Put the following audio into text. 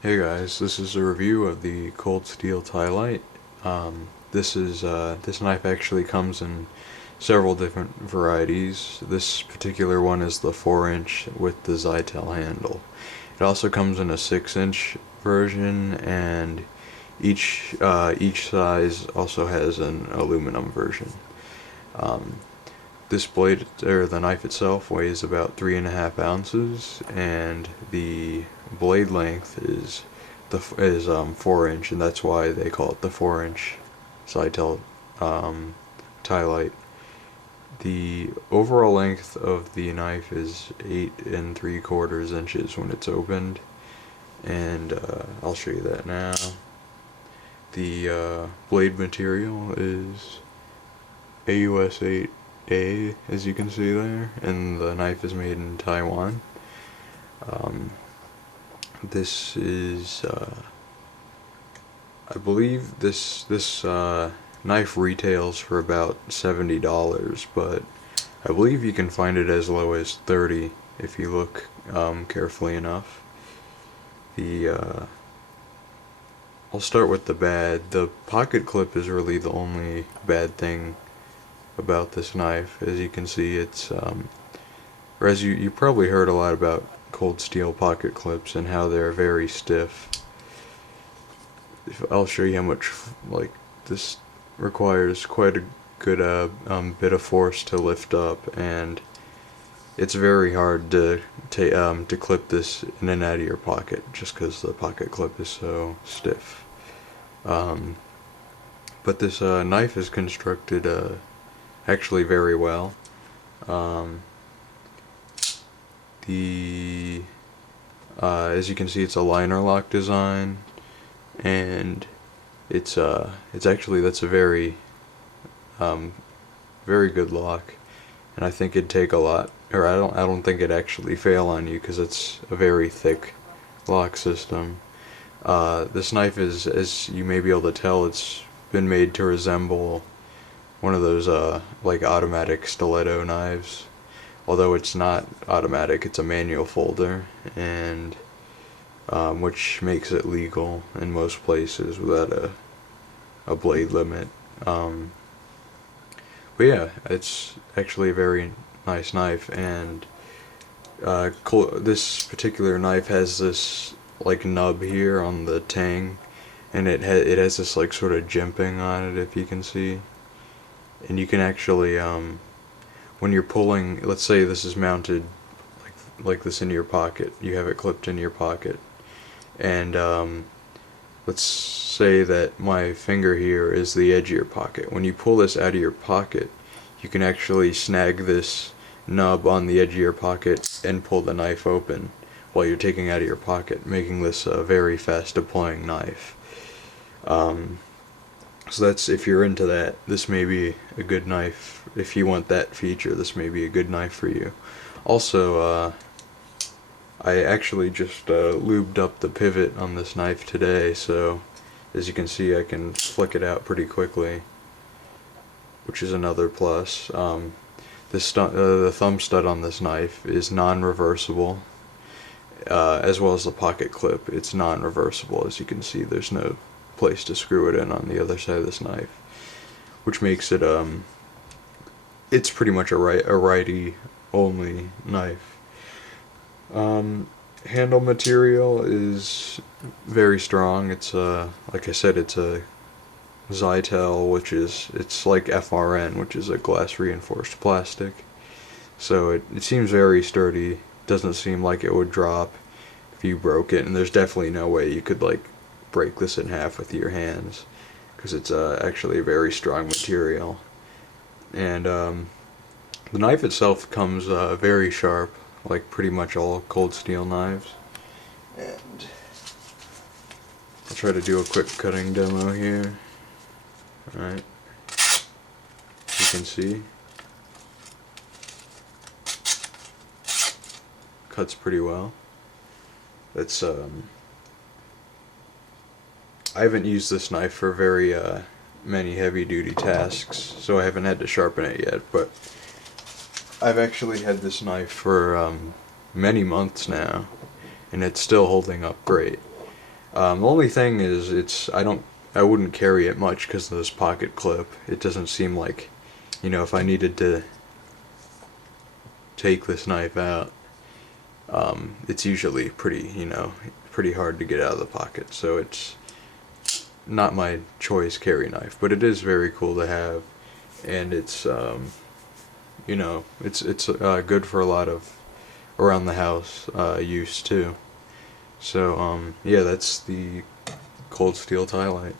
Hey guys, this is a review of the Cold Steel Ti-Lite. This knife actually comes in several different varieties. This particular one is the 4-inch with the Zytel handle. It also comes in a 6-inch version, and each size also has an aluminum version. Um, this blade, or the knife itself, weighs about 3.5 ounces, and the blade length is 4 inch, and that's why they call it the 4-inch Zytel um, Ti-Lite. The overall length of the knife is 8 3/4 inches when it's opened, and I'll show you that now. The blade material is AUS 8A, as you can see there, and the knife is made in Taiwan. Um, this is, I believe this knife retails for about $70, but I believe you can find it as low as 30 if you look carefully enough. I'll start with the bad. The pocket clip is really the only bad thing about this knife. As you can see, or as you probably heard a lot about cold steel pocket clips and how they're very stiff. I'll show you how much, like, this requires quite a good bit of force to lift up, and it's very hard to clip this in and out of your pocket just because the pocket clip is so stiff. Um, but this knife is constructed actually very well. Um, the As you can see, it's a liner lock design, and it's actually, that's a um, very good lock, and I think it'd take a lot, or I don't think it'd actually fail on you because it's a very thick lock system. This knife is, as you may be able to tell, it's been made to resemble one of those like automatic stiletto knives. Although it's not automatic, it's a manual folder, and which makes it legal in most places without a blade limit. Um, but yeah, it's actually a very nice knife, and this particular knife has this like nub here on the tang, and it has this like sort of jimping on it, if you can see, and you can actually when you're pulling, let's say this is mounted like this in your pocket, you have it clipped in your pocket, and let's say that my finger here is the edge of your pocket. When you pull this out of your pocket, you can actually snag this nub on the edge of your pocket and pull the knife open while you're taking out of your pocket, making this a very fast deploying knife. So that's, if you're into that, this may be a good knife. If you want that feature, this may be a good knife for you. Also, I actually just lubed up the pivot on this knife today, so as you can see, I can flick it out pretty quickly, which is another plus. The thumb stud on this knife is non-reversible, as well as the pocket clip. It's non-reversible, as you can see. There's no place to screw it in on the other side of this knife, which makes it it's pretty much a righty only knife. Handle material is very strong. It's like I said, it's a Zytel, it's like FRN, which is a glass reinforced plastic. So it seems very sturdy. Doesn't seem like it would drop if you broke it, and there's definitely no way you could like break this in half with your hands, because it's actually a very strong material. And the knife itself comes very sharp, like pretty much all cold steel knives. And I'll try to do a quick cutting demo here. Alright, you can see cuts pretty well. It's I haven't used this knife for very many heavy duty tasks, so I haven't had to sharpen it yet, but I've actually had this knife for many months now, and it's still holding up great. The only thing is, I wouldn't carry it much because of this pocket clip. It doesn't seem like, if I needed to take this knife out, it's usually pretty hard to get out of the pocket. So it's not my choice carry knife, but it is very cool to have, and it's it's good for a lot of around the house use too. So yeah, that's the Cold Steel Ti-Lite.